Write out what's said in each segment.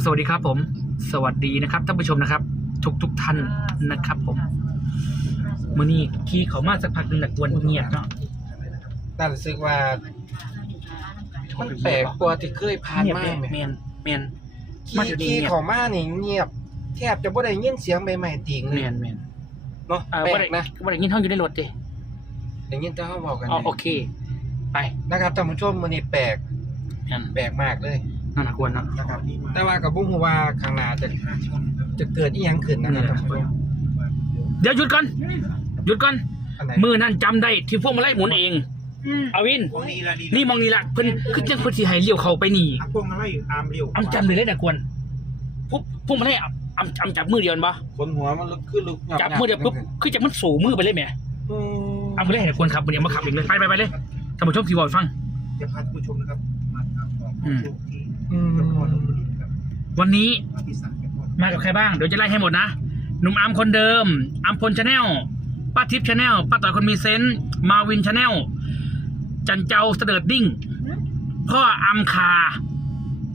ครับผมสวัสดีครับ ผม สวัสดีนะครับท่านผู้ชมนะครับ ทุกทุกๆท่านนะครับ ผมมื่อนี้ขี่เขามาสักพักหนึงแหละกวนเงียบเนาะแต่รู้สึกว่า มันแปลกกว่าที่เคยผ่านเงียบมาเลยไหมเมียนเมียนที่มาเดี๋ยวนี้ที่เงียบเขามานี่เงียบ แทบจะบ่ได้ยินเสียงใบไม้ติงเลเมียยนเมียนเนาะเออแปลว่ากได้นะว่าได้ยินห้องอยู่ในรถดิได้ยินแต่เขาบอกกันอ๋อโอเค ไปนะครับท่านผู้ชมมื้อนี้แปลกนั่นแปลกมากเลย นั่นนะกวนเนาะนะครับ แต่ว่ากับบ่ฮู้ว่าข้างหน้าจะจะเกิดอีหยังขึ้นนะครับท่านผู้ชมเดี๋ยวหยุดก่อนหยุดก่อนอันไหนมือนั่นจำได้ที่พวกมาไล่หมุนเองอาวินพวกนี้ละดีนี่มองนี่ละเพิ่นคือจังเพิ่นสิให้เลี้ยวเข้าไปนี่อะพวกนั้นไล่ตามเร็วอำจำเลยเลยนะกวนพวกพวกมาไล่อำอำอำจับมือเดียวนั่นปะคนหัวมันลุกขึ้นลุกงัจับมือเดียวปุ๊บคือจับมันสูมือไปเลยแหม่อืมเอาไปเลยให้คนขับมือเดียวมาขับเองเลยไปไปไปเลยท่านผู้ชมที่บอกให้ฟัง จะพาท่านผู้ชมนะครับมาทำของอืมโชคที่ อืมเจ้าพ่อลพบุรีนะครับวันนี้มาที่ศาลเจ้าพ่อมากับใครบ้าง เดี๋ยวจะไล่ให้หมดนะ หนุ่มอัมคนเดิม อัมพลชาแนล ป้าทิพย์ชาแนล ป้าต่อยคนมีเซนต์มาวินชาแนล จันเจ้าเสดิร์ดดิ้ง พ่ออัมคา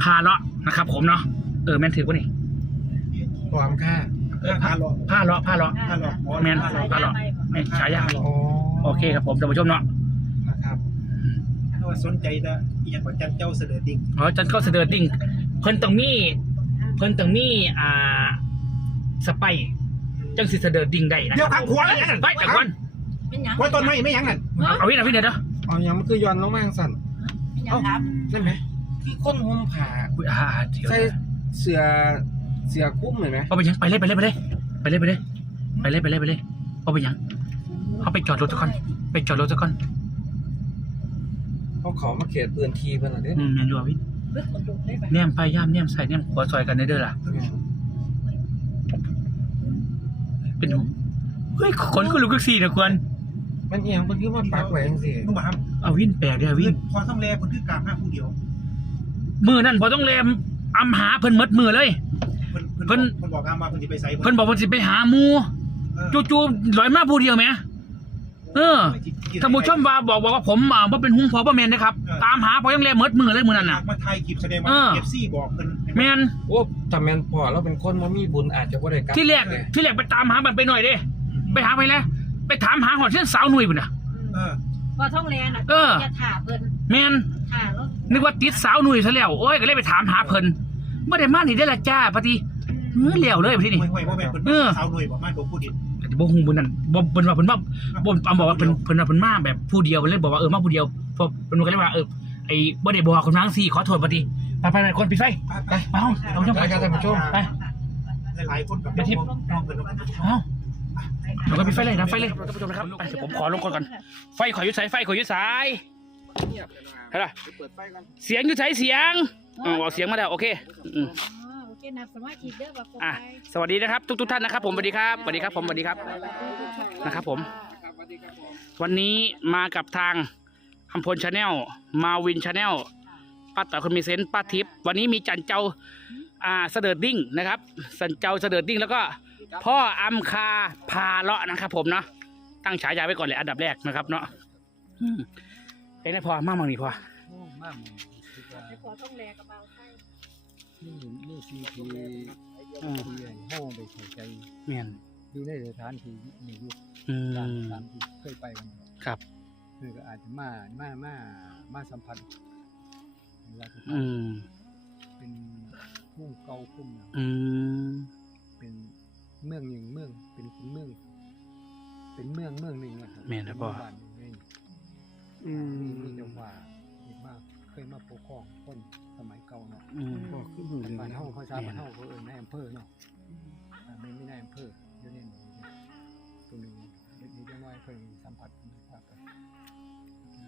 พาเลาะนะครับผมเนาะ เออแมนถือป่ะนี่ความค่าเออพาหลอกผ้าเลาะผ้าเลาะพาหลอกอ๋อแมนพาหลอกผ้าเลาะแม่นฉายาโอ้โอเคครับผมท่านผู้ชมเนาะนะครับถ้า ว่าสนใจจะอีอย่างกว่าจันเจ้าเสด็จดิ่งอ๋อจันเข้าเสดิร์ดดิ้งเพิ่นต้องมี เพิ่นต้องมีอ่าสไปร์จังสิเสดิร์ดดิ้งได้นะเดี๋ยวทางขวาเลยนั่นไปจากวันเป็นหยังว่าต้นไม้ไม่ยังนั่นเอาวินเอาวินเดี๋ยวเดี๋ยวเอายังมันคือย้อนลงมาจังสั่นเป็นหยังครับใช่ไหมคือคนห่มผ้าอุ๊ยอ่าเดี๋ยวใส่เสื้อเสื้อคลุ้มเห็นไหมเอาไปยังไปเลยไปเลยไปเลยไปเลยไปเลยไปเลยไปเลยไปเลยเอาไปยังเอาไปจอดรถทุกคนไปจอดรถทุกคน เขาขอมาเขตพื้นที่เพิ่นน่ะเด้อืมเนียนดูเอาวิเบิกคนลุกได้ปะแนมไปย่ามแนมใส่แนมขวาซอยกันได้เด้อล่ะ เป็นหูเฮ้ยคนก็ลูกกสี่นะควร มันเอียงเพิ่นคือมาปักไว้จังซี่นุ่มหามเอาวินแปลกเด้อวินพอต้องแลคนคือกลางห้าผู้เดียวมือนั่นพอต้องแลมอำหาเพิ่นหมดมือเลย เพิ่นเพิ่เพิ่นนเพิ่นบอกงามว่าเพิ่นจะไปใส่เพิ่นบอกว่าสิไปหาหมูเออจู่ๆลอยมาผู้เดียวแหม เออท่านผู้ชมว่าบอกบอกว่าผมอ่าบ่เป็นหุ้งพอบ่แม่นนะครับ ตามหาพอยังแลหมดมือเลยมื้อนั้นน่ะ มาไทยคลิปแสดงว่าเออ เอฟซีบอกเพิ่นแม่นโอ้ถ้าแม่นพ่อเราเป็นคนบ่มีบุญอาจจะบ่ได้กลับที่แรกที่แรกไปตามหามันไปหน่อยเด้ ไปหาไปแล้วไปถามหาหอดเส้นสาวหนุ่ยปุ่นน่ะ เออพอท่องแลน่ะเออ จะถ่าเพิ่นแมน ถ่ารถนึกว่าติดสาวหนุ่ยซะแล้วโอ้ยก็เลยไปถามหาเพิ่นไม่ได้มานี่ได้อละจ้าปฏิเฮ้ยเหลวเลยพี่นี่ ห่วยๆว่าแม่นเพิ่นเออ สาวหน่วยบอกมาโดนผู้ดินแต่ บ่ฮู้บุญนั่นบ่เพิ่นว่าเพิ่นว่าบ่เอาบอกว่าเพิ่นเพิ่นว่าเพิ่นมาแบบผู้เดียวเพิ่นเลยบอกว่าเออมาผู้เดียวพอเพิ่นก็เลยว่าเออไอ้บ่ได้บอกคนนางสี่ขอโทษปฏิไปไปไปคนปิดไฟไปไปเอาเอาจังไปไปครับท่านผู้ชมไปหลายๆคนกับเดี๋ยวทิพย์น้องเพิ่นว่าเอาเราก็ปิดไฟเลยนะไฟเลยท่านผู้ชมนะครับไปเดี๋ยวผมขอลงก่อนก่อนไฟขออยู่สายไฟขออยู่สายเงียบเลยนะเห็นปะเปิดไฟก่อนเสียงอยู่ใช้เสียงอ๋อเสียงมาแล้วโอเคอืม อ๋อโอเคนับสมาชิกเด้อว่าคนอะไทยสวัสดีนะครับทุกทุกๆท่านนะครับ ผมสวัสดีครับสวัสดีครับผมสวัสดีครับ นะครับผมครับสวัสดีครับผม วันนี้มากับทางอัมพลชาแนลมาวินชาแนลป้าต่อยคนมีเซนต์ป้าทิพย์วันนี้มีจันเจ้าอ่าเสดิร์ดดิ้งนะครับสันเจ้าเสดิร์ดดิ้งแล้วก็พ่ออัมคาพาเลาะนะครับ ผมเนาะตั้งฉายาไว้ก่อนเลยอันดับแรกนะครับ เนาะอืมเป็นไงพอมากมั้งนี่พอโอ้มากหมดคิดว่าแต่พอท่องแลกับเบา ไทยนี่นี่ซีทีอืมทีโห้ไปใส่ใจเมียนอยู่ในสถานที่นี่อยู่อืตามมตามที่เคยไปกันครับ คือก็อาจจะมามามามาสัมผัสเวลาที่อืมเป็นมุ่งเก่าคุ้มหนังอืมเป็นเมืองหนึ่งเมืองเป็นเป็นเมือง เป็นเมืองเมืองหนึ่งนะครับแม่นนะพ่อเป็บ้านหนึ่งนี่อืมมีจังหวะเห็นว่าเคยมาปกครองคนส มัยเก่าเนาะอืมก็คือดูเลยบ้านนะเฮาภาษาแม่บ้านนเฮาเขาเอิ้นนายอำเภอเนาะอ่าไม่ไม่นายอำเภอเดี๋ยวนี้ตรงนี้เดี๋ยวนี้จะน้อยเพิ่นสัมผัสกันภาพกัน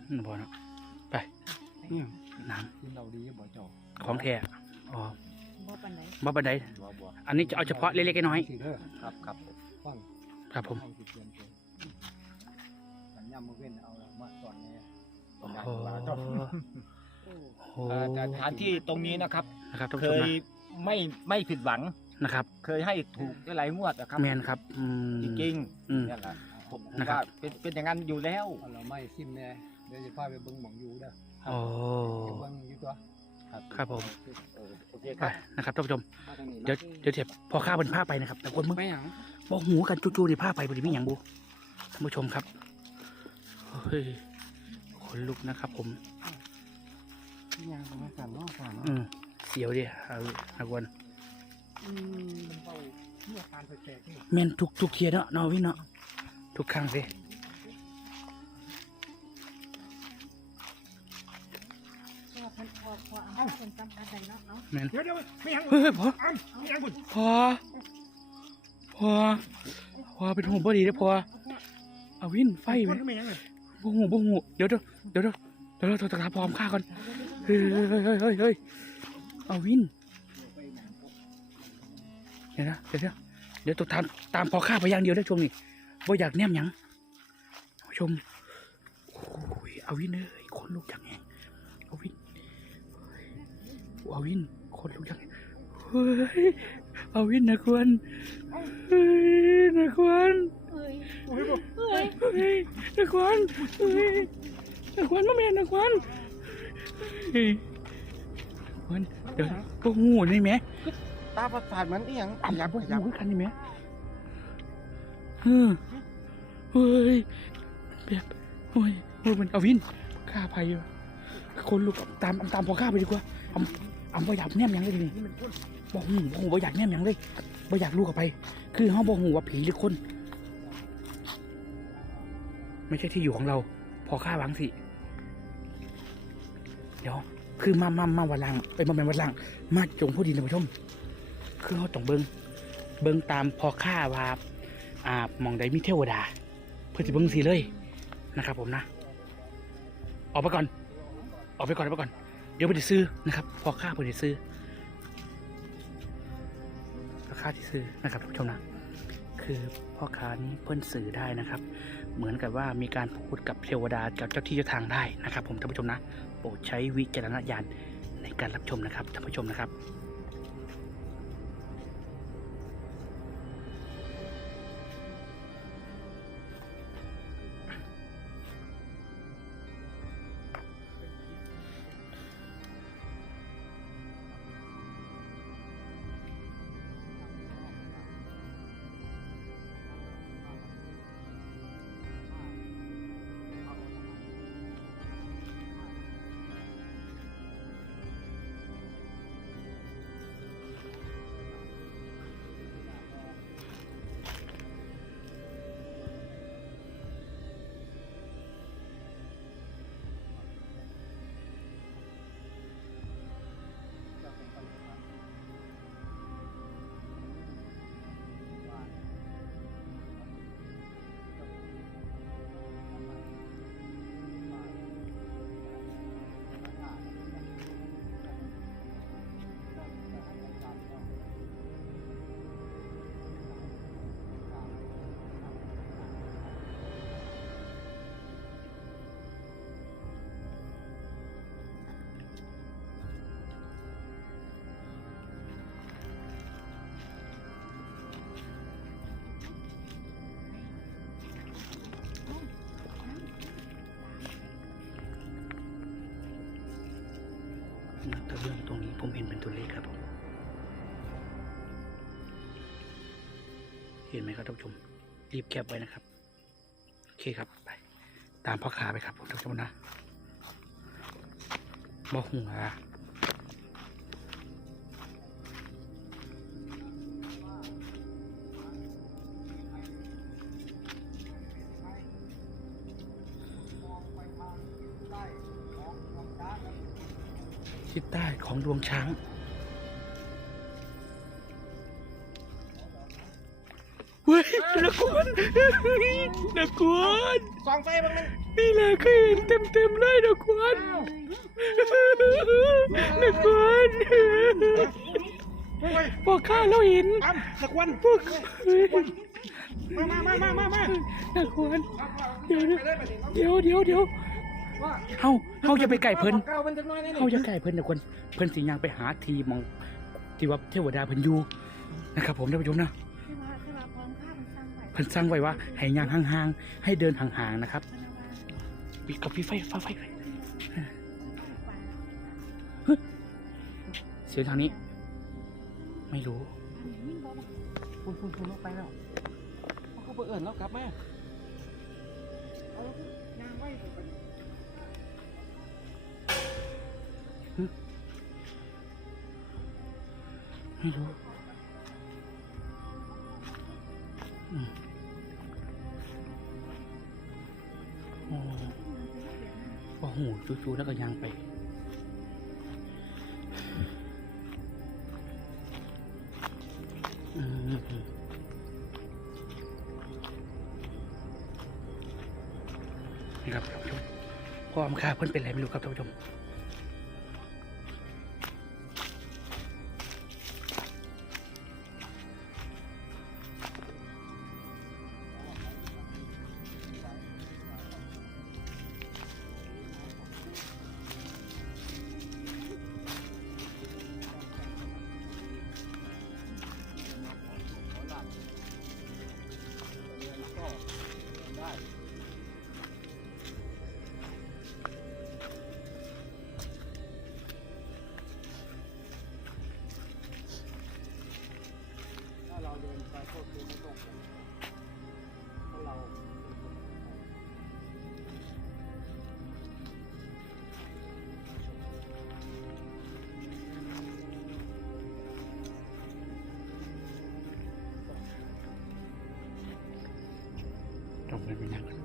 อืมพอเนาะไปอืมน้กินเราดีบ่เจ้าำของแท้อ๋อบ่ปานไหนบ่บันไดบ่บ่อันนี้จะเอาเฉพาะเล็กๆน้อยสิเด้อครับครับฟังๆครับผมเอาสิเตือนเตือนสัญญามื้อเว้นเอาละมาสอนแหน่โอ้โหโอ้เอ่อ แต่สถานที่ตรงนี้นะครับนะครับท่านเคผู้ชมยนะไม่ไม่ผิดหวัง นะครับเคยให้ถูกได้หลายงวดนะครับแมนครับอืม จริงอืมๆนี่แหละผมนะครับว่าเป็นเป็นอย่างนั้นอยู่แล้วเอาเราไม่ซิมแหน่เดี๋ยวจะพาไปเบิ่งหม่องอยู่เด้อโอ้ ไปเบิ่งอยู่ตัวคครับผมโอเคคไปรับนะครับท่านผู้ชมมาทางนี้เดี๋ยวเดี๋ยวเจ็บพอข้าเป็นผ้าไปนะครับ แต่คนมึงไม่หยังบอกหูกันจู่ๆในผ้าไปบริมีอย่างบูท่านผู้ชมครับเฮ้ยคนลุกนะครับ ผม ยางของสามนอกสามอืมเสียวดิเอานักวันอืมมันเข้าเมื่อการแปลกๆนี่แม่นทุกทุกเทียเนาะเนาะพี่เนาะทุกครั้งสิเพราะว่าเพิ่นพอพอเอาเพิ่นสัมผัสได้เนาะเนาะแม่นเดี๋ยวเดี๋ยวไม่ยังเฮ้ยพออ้ำไม่ยังคุณพอพอพอเป็นหูบ่ดีเด้อพอเอาวินไฟคไหมนไม่ยังเลยบ่หูบ่หูเดี๋ยวเดี๋ยวเดี๋ยวเดี๋ยวเดี๋ยวเราต้องตามพร้อมฆ่าก่อน เฮ้ยเฮ้ยเฮ้ยเฮ้ยเฮ้ยเฮ้ยเอาวิน เดี๋ยวนะเดี๋ยวเดี๋ยวเดี๋ยวต้องตามตามพอฆ่าไปอย่างเดียวได้ช่วงนี้บ่อยากแนมหยังผู้ชมโอ้ยเอาวินเอ้ยคนลุกจังแหงเอาวินเอาวินคนลุกจังแหงเฮ้ยเอาวินนะควรเฮ้ยนะควรเอ้ยโอ้ยบอกเอ้ยเฮ้ยนักวันเฮ้ยนักวันมาแม่นักวันเฮ้ยนั กวันเดี๋ยวพวงูนี่ไหมตาประสาทเหมือนอียงอะขยับพวกขยับงูกันนี่ไหมเออเฮ้ยแบบโอ้ยโอ้ยมันเอาวินฆ่าไปอยู่คนลุกตามตามพอฆ่าไปดีกว่าอำอำบ่อยากแนมยังเลยนี้บอกหูบอกหูบ่อยากแนมยังเลยบ่อยากลูกออกไป คือเขาบอกหูว่าผีหรือคน ไม่ใช่ที่อยู่ของเรา พอฆ่าวางสิ เดี๋ยว คือมามามาวันหลังไปมาเป็นวันหลัง มาจงผู้ดีนะผู้ชม คือเขาต้องเบิงเบิงตามพอฆ่าว่าอ่ามองใดมีเทวดา เพื่อจะเบิงสีเลยนะครับ ผมนะ ออกไปก่อน ออกไปก่อนออกไปก่อน เดี๋ยวไปซื้อนะครับ พอฆ่าไปซื้อพอฆ่าที่ซื้อนะครับท่านผู้ชมนะคือพ่อค้านี้เพิ่นสื่อได้นะครับ เหมือนกับว่ามีการพูดกับเทวดากับเจ้าที่เจ้าทางได้นะครับ ผมท่านผู้ชมนะ ปรดใช้วิจารณญาณในการรับชมนะครับท่านผู้ชมนะครับ เรื่องตรงนี้ผมเห็นเป็นตัวเลขครับผมเห็นไหมครับท่านผู้ชมรีบแคบไว้นะครับ โอเคครับไป ตามพ่อขาไปครับผมท่านผู้ชมนะบอกหัว ทิศใต้ของดวงช้าง เฮ้ยนักวนนักวนสองไฟมันมันนี่แหละเคยเห็นเต็มเต็มๆเลยนักวนนักวนโอ้ยพอข้าเราเห็นอ้ำสักวันพวกมามามามามามานักวนเดี๋ยวเดี๋ยวเดี๋ยวเดี๋ยว เฮาเฮาจะไปไก่เพิ่นเก้ามันจะน้อยนี่เฮาจะไก่เพิ่นนักวนเพิ่นสิยังไปหาทีมองที่ว่าเทวดาเพิ่นอยู่นะครับ ผมท่านผู้ชมนะคือว่าคือว่าพร้อมข้าวมันสร้างไว้เพิ่นสั่งไว้ว่าให้ย่างห่างๆให้เดินห่างๆนะครับเพิ่นว่าปิดกับพี่ไฟฟ้าไฟไฟป่าสียงทางนี้ ไม่รู้คุณคุณคุณลงไปแล้วเขาก็เปิดเอิญแล้วกลับมา ไม่รู้อืมโอ้โอ้โหจู่ๆแล้วก็ยังไปอืมนี่ครับท่านผู้ชมพ่ออำคาเพิ่นเป็นอะไรไม่รู้ครับท่านผู้ชม ตร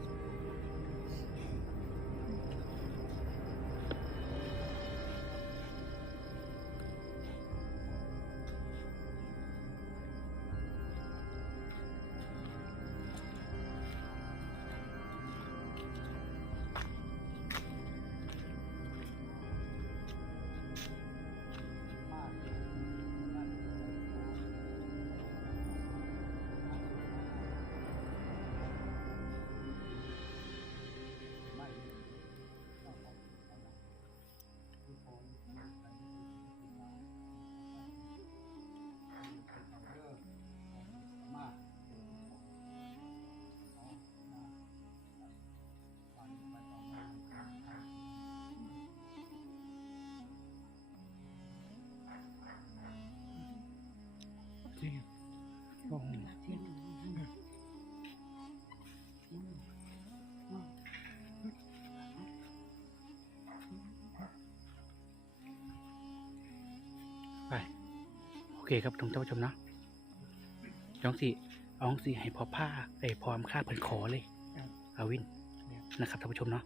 คครับท่านผู้ชมนะย้องสิเอาองสิให้พอผ้าเอ้ยพร้อมค่าเพิ่นขอเลยอาวินนะครับท่านผู้ชมเนาะ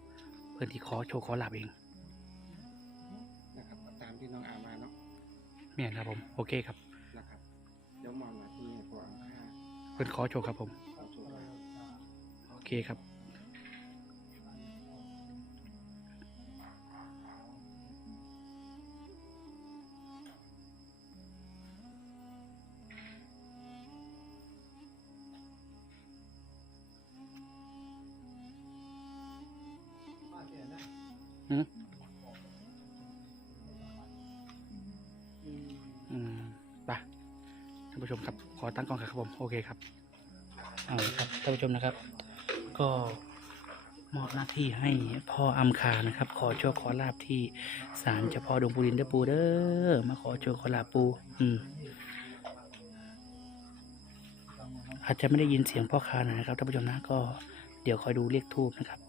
เพื่อนที่ขอโชว์ขอลาบเองนะครับตามที่น้องอามาเนาะเมียนครับผม โอเคครับนะครับเดี๋ยวมองมาที่พออังค่าเพื่อนขอโชว์ครับผมเอาโชว์ไว้โอเคครับานผู้ชมครับ ขอตั้งกล้องครับผมโอเคครับเอาละครับท่านผู้ชมนะครับ ก็มอบหน้าที่ให้พ่ออัมคานะครับ ขอโชคขอลาบที่ศาลเจ้าพ่อดวงปูรินเด้อปูเด้อมาขอโชคขอลาบปู อืมอาจจะไม่ได้ยินเสียงพ่อคาหน่อยนะครับท่านผู้ชมนะก็เดี๋ยวคอยดูเลขทูบนะครับ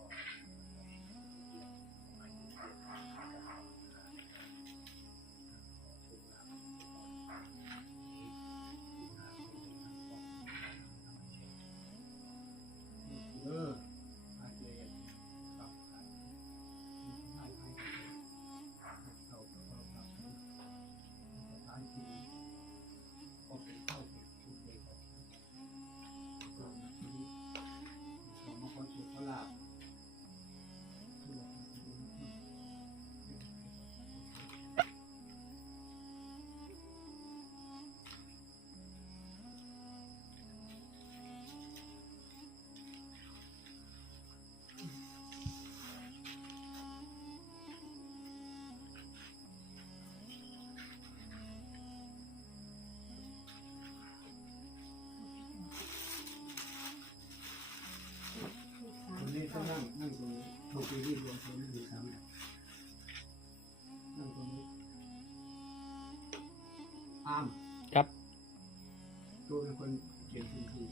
ตัวเป็นคนเขียนพื้นที่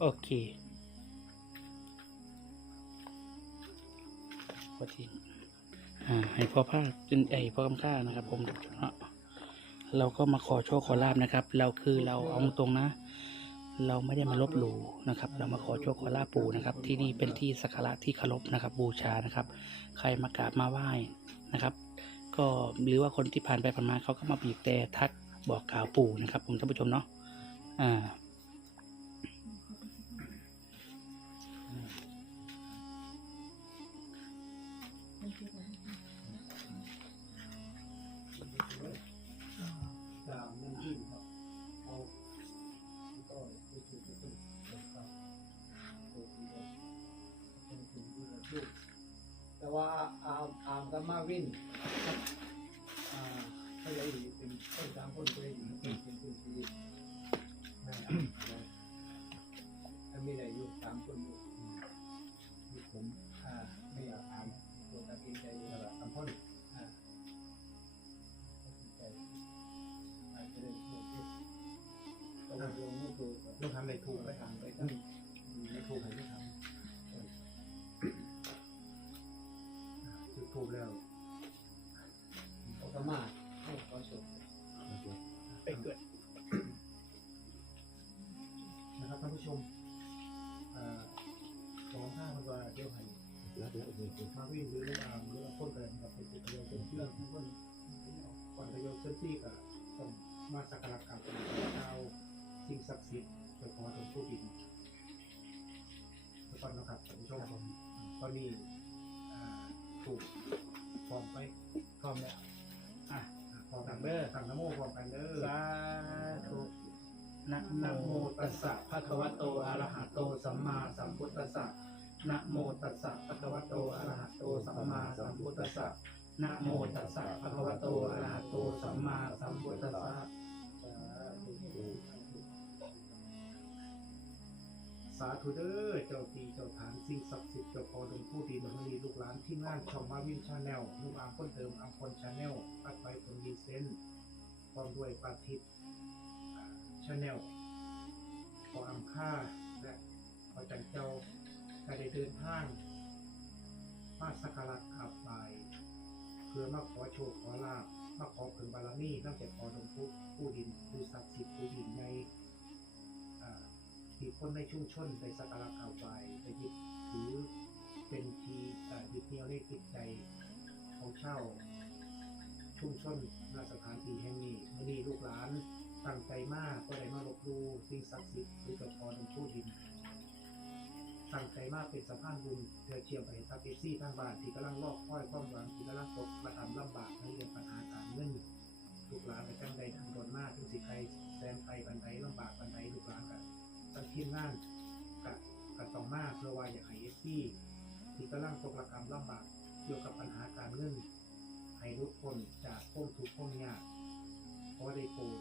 โอเคพอทีอ่าให้พ่อภาคเป็นไอพ่อกำค่านะครับ ผมเราก็มาขอโชคขอลาบนะครับ เราคือเราเอาตรงนะ เราไม่ได้มาลบหลู่นะครับ เรามาขอโชคขอลาบปู่นะครับ ที่นี่เป็นที่สักการะที่เคารพนะครับ บูชานะครับ ใครมากราบมาไหว้นะครับ ก็หรือว่าคนที่ผ่านไปผ่านมาเขาก็มาบีบแต่ทักบอกกล่าวปู่นะครับ ผมท่านผู้ชมเนาะ อ่าแต่ว่าอาอามกับมาวินอ่าเขาเลยเป็นคนสามคนเลย มือตัวกับต้องทำในถูกไปทางไปอืมไม่ถูกใครไม่ทำจุดถูกแล้วเขาก็มาให้เขาชมไปเกิดนะครับท่านผู้ชมสองห้ามันว่าเที่ยวไห้วเดี๋ยวมาวิ่งหรือลูกอาหรือว่าคนเดินกับเป็นจุดเดียวเป็นเพื่อนทุกคนก่อนจะโยนเส้นที่ก็ต้องมาสักการะกราบเจ้าสิ่งศักดิ์สิทธิ์ เจ้าพ่อเจ้าผู้ดินทุกคนนะครับท่านผู้ชมตอนนี้อ่าถูกพร้อมไปพร้อมแล้วอะอะพร้อมกันเด้อทำน้ำโมพร้อมกันเด้อสาธุนะนะโมตัสสะภะคะวะโตอะระหะโตสัมมาสัมพุทธัสสะนะโมตัสสะภะคะวะโตอะระหะโตสัมมาสัมพุทธัสสะนะโมตัสสะภะคะวะโตอะระหะโตสัมมาสัมพุทธัสสะสาธุาธุเด้อเจ้าปีเจ้าฐานสิ่งศักดิ์สิทธิ์เจ้าพอดงผู้ดีมณีลูกหลานที่งานช่อมาวินชาแนลลูกอามคนเดิมอามคนชาแนลปัดไปคนมีเซนพร้อมด้วยปาทิตย์ชาแนลขออำค่าและขอจันเจ้าก็ได้เดินทางมาสักการะขับไปเพื่อมาขอโชคขอลาบมาขอผลบารมีนั่งแต่ขอดงผู้ผู้ดินผู้ศักดิ์สิทธิ์ผู้ดินใน ที่คนในชุมชนได้สักการะขับไปได้ยึดถือเป็นทีอ่ายึดเหนี่ยวในจิตใจของเช่าชุมชนณสถานที่แห่งนี้มื่อนี้ลูกหลานตั้งใจมากก็ได้มาลบดูสิ่งศักดิ์สิทธิ์หรือเจ้าพ่อในผู้ดินตั้งใจมากเป็นสะพานบุญเพื่อเชื่อมไปให้ทัพเอฟซี่ทางบ้านที่กำลังรอกคอยความหวังที่กำลังตกมาทำลำบากในเรื่องปัญหาการเงินลูกหลานไปจังใดทางโดนมากถึงสิใครแซงไปบันไดลำบากบันไดลูกหลานกัน ตั้งทีมงานกับกับต้องมากเพื่อว่าอยากให้เอฟซีที่กำลังตกระกรรมลำบากเกี่ยวกับปัญหาการเงินให้ทุกคนจากพ้นทุกข์พ้นยากขอได้โปรด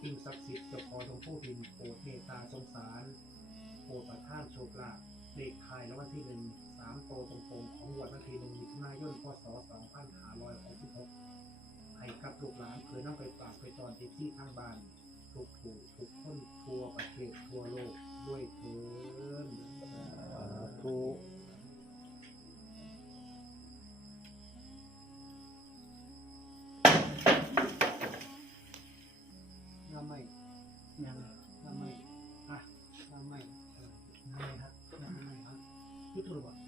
สิ่งศักดิ์สิทธิ์เจะขอจงผู้พินโปรดเมตตาสงสารโปรดประท่านโชคลาภเลขท้ายแล้ววันที่หนึ่งสามโตตรงๆของวันวันที่หนึ่งมิถุนายนพศสองพันห้าร้อยหกสิบหกให้กับลูกหลานเพื่อนำไปฝากไปตอนที่ที่ทางบ้าน ทุกผู้ทุกคนทั่วประเทศทั่วโลกด้วยเถินถูกน้ำไม่ยังน้ำไม่อะน้ำไม่นั่นเลยครับน้ำไม่ครับพี่ถูกป่ะ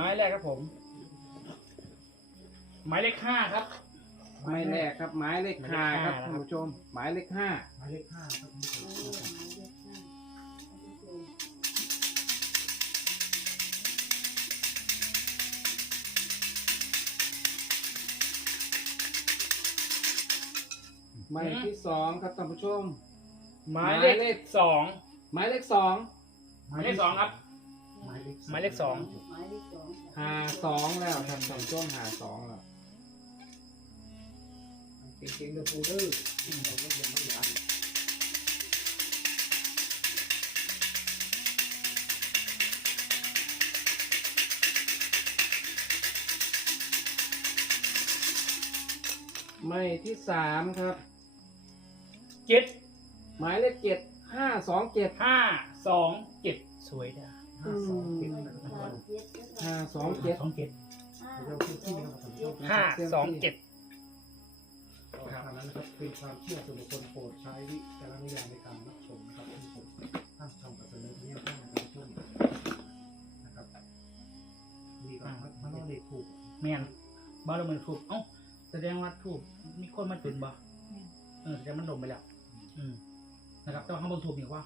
ไม้แรกครับผม ไม้เลขห้าครับ ไม้แรกครับ ไม้เลขห้าครับท่านผู้ชม หมายเลขห้าหมายเลขห้าครับคุณผู้ชมหมายเลขที่สองครับท่านผู้ชมไม้เลขสองหมายเลขสองหมายเลขสองครับ หมายเลขหมายเลขสองหาสองแล้วทำสองช่วงหาสองแล้วเก่งๆเดอะฟูเดอร์เราก็ยังไม่ได้ไม่ที่สามครับ เจ็ดหมายเลขเจ็ดห้าสองเจ็ดห้าสองเจ็ดสวยจ้ะ ห้าสองเจ็ดนะครับท่านผู้ชมห้าสองเจ็ดสองเจ็ดเราขึ้นที่นะครับท่านผู้ชมห้าสองเจ็ดครับอันนั้นนะครับเป็นความเชื่อส่วนบุคคลโปรดใช้วิจารณญาณในการรับชมนะครับท่านผู้ชมท่านช่องกระเสนอเนี่ยท่านนะครับท่านผู้ชมนะครับมีก่อนครับมันต้องเลขถูกแมนบ้านเราเหมือนทูบเอ้าแสดงว่าทูบมีคนมาจุดบ่เออแสดงมันลงไปแล้ว อืมนะครับต้องข้างบนทูบอีกว่า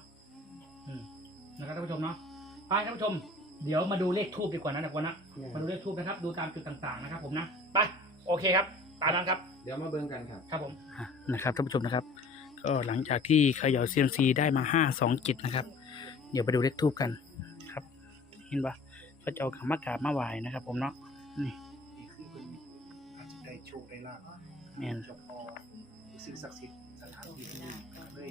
อืมนะครับท่านผู้ชมเนาะ ไปท่านผู้ชม เดี๋ยวมาดูเลขทูบดีกว่านะนะกว่านะมาดูเลขทูบนะครับ ดูตามจุดต่างๆนะครับ ผมนะไปโอเคครับ ตามนั้นครับ เดี๋ยวมาเบิ่งกันครับ ครับผมนะครับท่านผู้ชมนะครับ ก็หลังจากที่เขย่าเซียมซีได้มาห้าสองจิตนะครับ เดี๋ยวไปดูเลขทูบกันครับเห็นปะก็จะเอาขมากราบมาไหวนะครับ ผมเนาะนี่นี่คือเป็นอาจจะได้โชคได้ลาภแม่นเฉพาะสิ่งศักดิ์สิทธิ์สถานที่ที่นี่เลย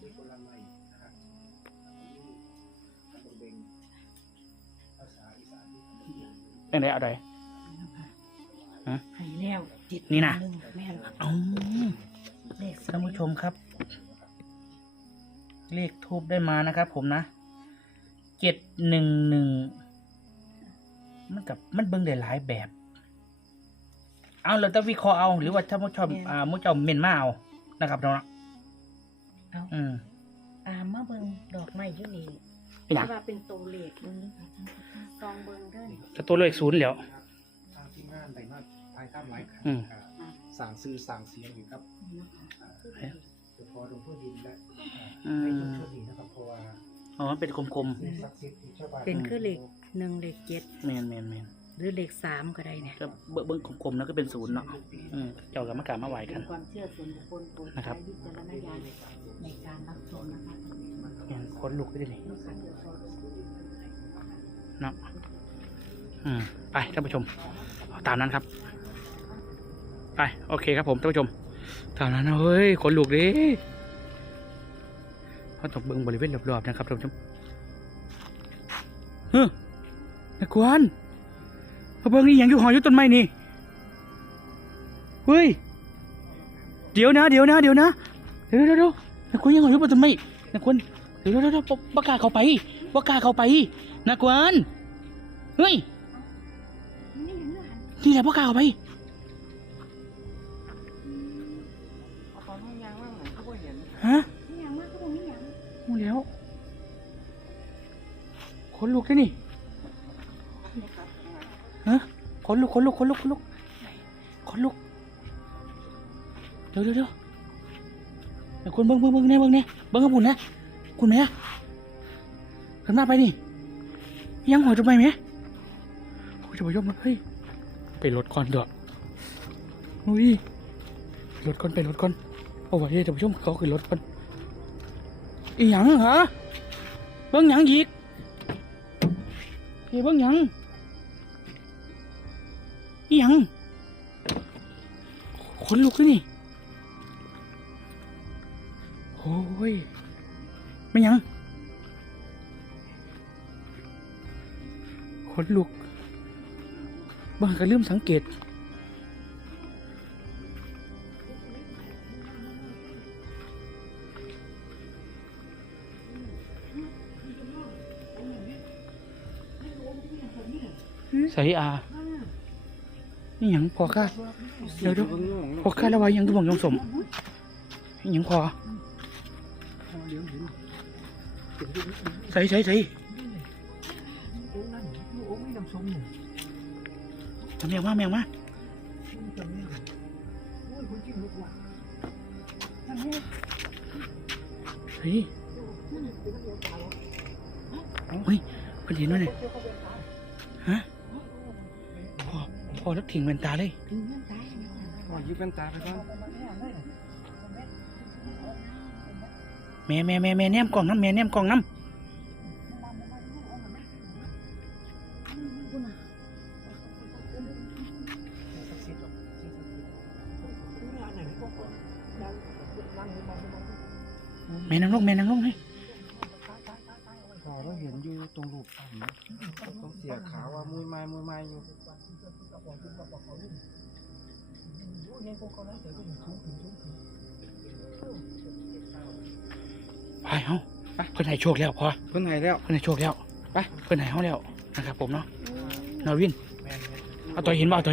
ข่าวด้วยคนละไม่นะครับนี่ตำบลเบงภาษาอีสานที่ทำเป็นเป็นไรเอาไดให้แล้วจิตนี่นะ หงแม่นเอาเลขท่านผู้ชมครับ เลขทูบได้มานะครับผมนะเจ็ดหนึ่งหนึ่งมันกับมันเบิ่งได้หลายแบบ เอาเราต้องวิเคราะห์เอาหรือว่าถ้ามุชอบอ่ามุชอบเมนมาเอานะครับน้อง เอาอืมอ่ามาเบิ่งดอกไม้อยู่นี่เป็นหยังที่ว่าเป็นตัวเลขเบิ่งซองเบิ่งเด้อนี่แต่ตัวเลขศูนย์แล้ว ทางที่งานแต่งหน้าทายข้ามหลายครั้งอืม อ่าสั่งซื้อสั่งเสียงอยู่ครับอ่าเฉพาะหลวงพ่อดินและอืในมชุมชนนี้นะครับเพราะว่าอ๋อมันเป็นคมสิ่งศักดิ์สิทธิ์ที่ชาวบ้านเป็นคือเลขหนึ่งเลขเจ็ดๆแมนแมนแมน หรือเลขสามก็ได้เนี่ยก็เบิ่งเบิ่งคมๆแล้วก็เป็นศูนย์เนาะอืมเจ้ากับมากราบมาไหวกัน ความเชื่อส่วนบุคคลโปรดนะครับ ใช้วิจารณญาณในการรับชมนะคะแมนคนลุกได้เลยเนาะอืมไปท่านผู้ชมเอาตามนั้นครับ ไปโอเคครับผมท่านผู้ชม ตามนั้นนะเฮ้ยคนลุกดิเขาต้องเบิ่งบริเวณรอบๆนะครับท่านผู้ชมเฮ้ยนักวน มาเบิ่งนี่ยังอยู่หออยู่ต้นไม้นี่เฮ้ยเดี๋ยวนะเดี๋ยวนะเดี๋ยวนะเดี๋ยวเดี๋ยวเดี๋ยวนักวนยังหออยู่บนต้นไม้นักวนเดี๋ยวเดี๋ยวเดี๋ยวปากกล้าเข้าไปปากกล้าเข้าไปนักวนเฮ้ยนี่แหละปากกล้าเข้าไปเอาตอนนี้ยังว่าเหมือนเขาบ่เห็นฮะนี่ยังมากก็บ่มีหยังโอ้แล้วขนลุกเลยนี่ นลุกขนลุกขนลุกขนลุกขนลุกเดี๋ยวเดี๋ยวเดี๋ยวเดี๋ยวคุณเบิ้งเบิ้งเบิ้งเนี่ยเบิ้งเนี่ยเบิ้งกับคุณนนะคุณแม่ขึ้นมาไปนี่ยังหัวจะไปไหมโอ้ยจะไปยกมันเฮ้ยไปรถก่อนเถอะอุ้ยรถก่อนไปรถก่อนโอ้ยจะไปชมเขาขึ้นรถก่อนอีหยังฮะเบิ่งหยังอีกเฮ้ยเบิ่งหยัง อียังขนลุกเลยนี่โอ้ยไม่ยังขนลุกบางก็เริ่มสังเกตใส่อา นี่หยังพอค่ะเดี๋ยวดี๋ยวพอค่ะแล้วว่าหยังก็บอกยงสมอิหยังพอใส่ใส่ใส่ทำแมวมาแมวมาเฮ้ยเฮ้ยเพิ่นเห็นด้วยเนี่ย พอแล้วทิ้งแว่นตาเลยถึงเงนตาแว่นตาไปก่อนแม่แม่แม่แม่แนมกล่องน้ำแม่แนมกล่องน้ำ ไปเฮาไปเพิ่นให้โชคแล้วพอเพิ่นไงแล้วเพิ่นให้โชคแล้วไปเพิ่นให้เฮาแล้วนะครับผมเนาะนาวินแม่นเอาตัวเห็นบ่เอาตัว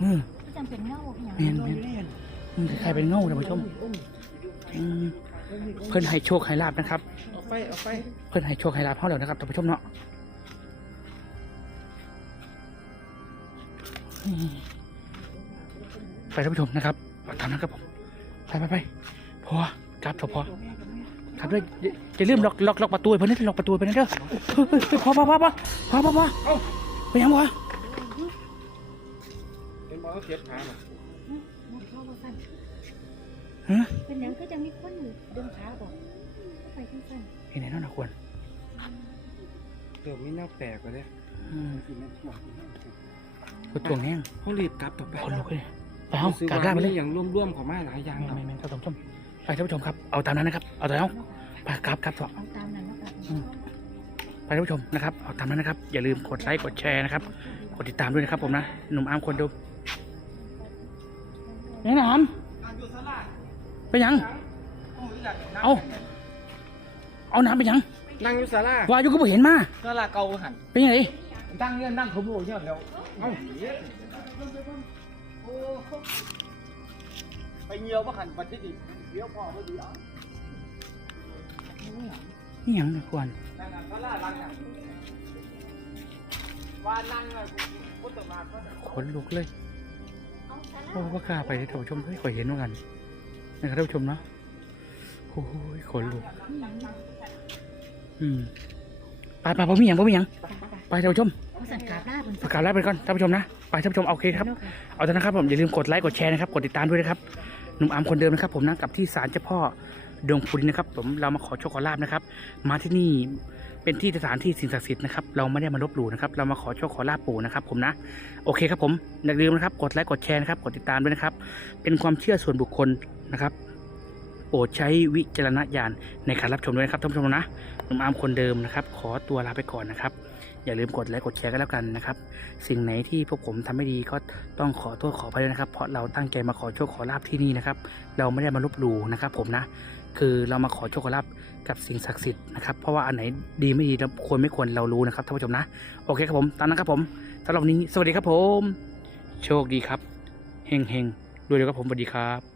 อืมจำเป็นเงาอย่างแม่นแม่นอืมคล้ายๆเป็นเงาท่านผู้ชมอืมเพิ่นให้โชคให้ลาบนะครับเอาไปเอาไปเพิ่นให้โชคให้ลาบเฮาแล้วนะครับท่านผู้ชมเนาะอืมไปท่านผู้ชมนะครับเอาตามนั้นครับผมไปไปไปพอกลับเถอะพอ ครับด้วยอย่าอย่าลืมล็อกล็อกล็อกประตูให้เพิ่นนี่ล็อกประตูให้เพิ่นนี่เด้อเฮ้ยเฮ้ยเฮ้ยพอพอพอพอพอพอพอเอ้า ไปยังวะเป็นบอลเสียขาหรอเข้ามาสั่นฮะเป็นอย่างก็จะมีคนดึงขาออกไปที่สั่นที่ไหนเนั่นนะควรเดี๋ยวมีแนวแปลกกว่าเด้อืมกดตัวแห้งเขารีบกลับต่อไปคนลุกเลยไปเฮากลับด้านไปเลย อย่างร่วมๆของมาหลายอย่างไม่ไม่ไม่ท่านผู้ชม ไปท่านผู้ชมครับ เอาตามนั้นนะครับ เอาตามนั้นไปกลับกลับต่อเอาตามนั้นแล้วกันไปท่านผู้ชมนะครับ เอาตามนั้นนะครับ อย่าลืมกดไลค์ กดแชร์นะครับ กดติดตามด้วยนะครับผมนะ หนุ่มอาร์มคนดูนี่นะอามไปยัง เอา เอาน้ำไปยัง นั่งอยู่ศาลาวาอยุก็บ่เห็นมาศาลาเก่าหันเป็นยังไงตั้งเงื่อนนั่งขโมยเนี่ยแล้วเอ้าไปเงียวบ่หันปัจจุบัน เดี๋ยวพอบ่ดีอะนี่หยังนะควรนั่งอะศาลาหลังอะว่านั่งอะพุทธมาก็ขนลุกเลยโอ้ก็กล้าไปเลยท่านผู้ชมเฮ้ยขอยเห็นเหมือนกันนะครับท่านผู้ชมเนาะโอ้ยขนลุก อืมไปไปพ่อมีหยังพ่อมีหยังไปท่านผู้ชมเขาสั่นกราบหน้าบนประกาศแล้วไปก่อนท่านผู้ชมนะ ไปท่านผู้ชมโอเคครับ เอาเถอะนะครับผมอย่าลืมกดไลค์กดแชร์นะครับ กดติดตามด้วยนะครับ หนุ่มอามคนเดิมนะครับ ผมนะกับที่ศาลเจ้าพ่อดวงพุนนะครับ ผมเรามาขอโชคขอลาบนะครับ มาที่นี่เป็นที่สถานที่สิ่งศักดิ์สิทธิ์นะครับเราไม่ได้มาลบหลู่นะครับ เรามาขอโชคขอลาบปู่นะครับผมนะโอเคครับผมอย่าลืมนะครับ กดไลค์กดแชร์นะครับกดติดตามด้วยนะครับ เป็นความเชื่อส่วนบุคคลนะครับโปรดใช้วิจารณญาณในการรับชมด้วยนะครับท่านผู้ชมนะหนุ่มอามคนเดิมนะครับ ขอตัวลาไปก่อนนะครับ อย่าลืมกดไลค์กดแชร์กันแล้วกันนะครับ สิ่งไหนที่พวกผมทำไม่ดีก็ต้องขอโทษขอไปด้วยนะครับ เพราะเราตั้งใจมาขอโชคขอลาบที่นี่นะครับ เราไม่ได้มาลบหลู่นะครับ ผมนะ คือเรามาขอโชคขอลาบกับสิ่งศักดิ์สิทธิ์นะครับ เพราะว่าอันไหนดีไม่ดีเราควรไม่ควรเรารู้นะครับท่านผู้ชมนะ โอเคครับผม ตามนั้นครับผมสำหรับนนี้ สวัสดีครับผม โชคดีครับ เฮงเฮงรวยๆครับผมสวัสดีครับ